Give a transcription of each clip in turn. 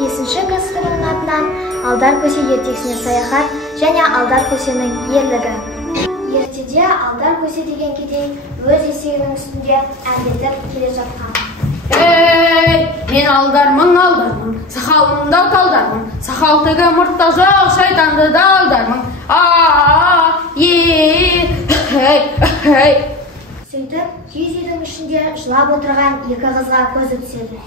5-ші ГСТ-нің атынан Алдар көсе ертексіне саяхат және Алдар көсенің ерлігі. Ертеде Алдар көсе деген кедей өз есегінің үстінде әндетіп келе жатқан. Мен алдармын, сақалымда талдармын, сақалтығы мұртта жоқ шайтанды да алдармын. Сөйтіп, киіз үйдің ішінде жылап отырған екі қызға көзі түседі.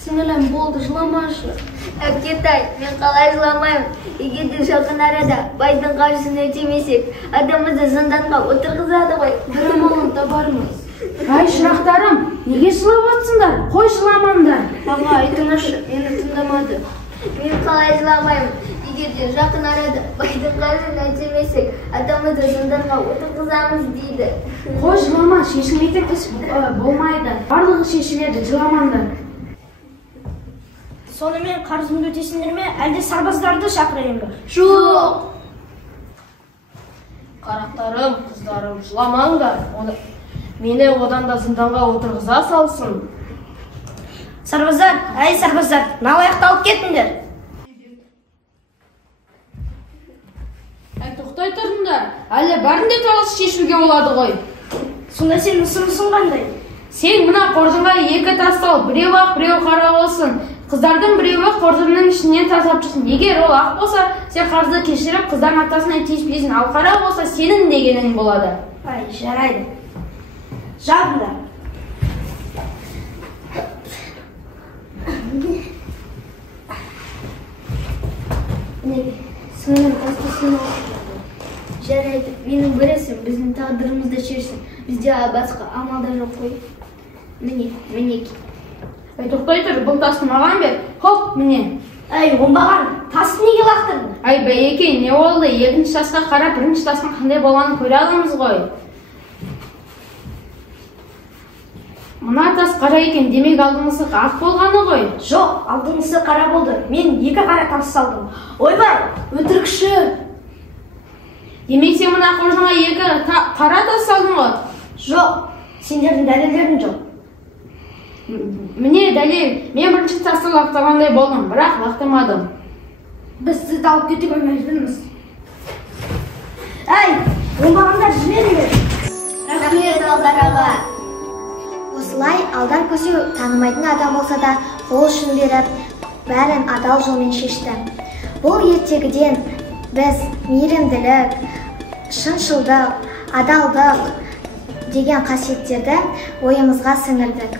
Сіңілім, болды, жыламашы. Әпкетай, мен қалай жыламаймын? Егер де жақын арада байдың қаржысын өтемесек, адамымызды зынданға отырғызады ғой. Бір амалын табармыз. Ай, шырақтарым, неге жылап отырсыңдар? Қой, жыламаңдар. Аға, айтыңызшы, мені тыңдамады. Мен қалай жыламаймын? Егер де жақын арада байдың қаржысын өтемесек, адамымызды зынданға отырғызамыз дейді. Қой, жылама, шешілмейтін іс болмайды. Барлығы шешіледі, жыламаңдар. Сонымен қарызымды өтесіңдер ме, әлде сарбаздарды шақырайын ба? Жоқ! Қарақтарым, қыздарым, жыламаңдар. Мені одан да зынданға отырғыза салсын. Сарбаздар, әй сарбаздар, налаяқты алып кетіңдер. Әй, тоқтай тұрыңдар. Әлі бәрін де талас шешуге болады ғой. Сонда сен ұсынысың қандай? Сен мына қоржынға екі тас сал, біреу ақ, біреу қара болсын. Қыздардың біреуі қоржынның ішінен тастап шықсын. Егер ол ақ болса, сен қарызды кешіріп, қыздардың атасына тиіспейсің. Ал қара болса, сенің дегенің болады. Ай, жарайды. Жабыңдар. Сіңілім, қастасын алып. Жарайды, менің бірісің, біздің тағдырымызды шешсін. Бізде басқа амалда жоқ қой. Міне. Ай, тоқтай тұр, бұл тасты маған бер. Хоп, міне. Әй, оңбаған, тасты неге лақтырдың? Ай, бәйеке, не болды? Екінші тасқа қарап, бірінші тастың қандай болғанын көре аламыз ғой. Мына тас қара екен, демек алдыңғысы ақ болғаны ғой. Жоқ, алдыңғысы қара болды. Мен екі қара тас салдым. Ойбай, өтірікші. Демек сен мына қоржынға екі қара тас салдың ғой. Жоқ, сендердің дәлелдерің жоқ. Міне дәлел, мен бірінші тасты лақтырғандай болдым, бірақ лақтырмадым. Біз сізді алып кетуге мәжбүрміз. Әй, оңбағандар жіберіңдер. Рахмет, Алдар аға. Осылай Алдар көсе танымайтын адам болса да қол ұшын беріп, бәрін адал жолмен шешті. Бұл ертегіден біз мейірімділік, шыншылдық, адалдық деген қасиеттерді ойымызға сіңірдік.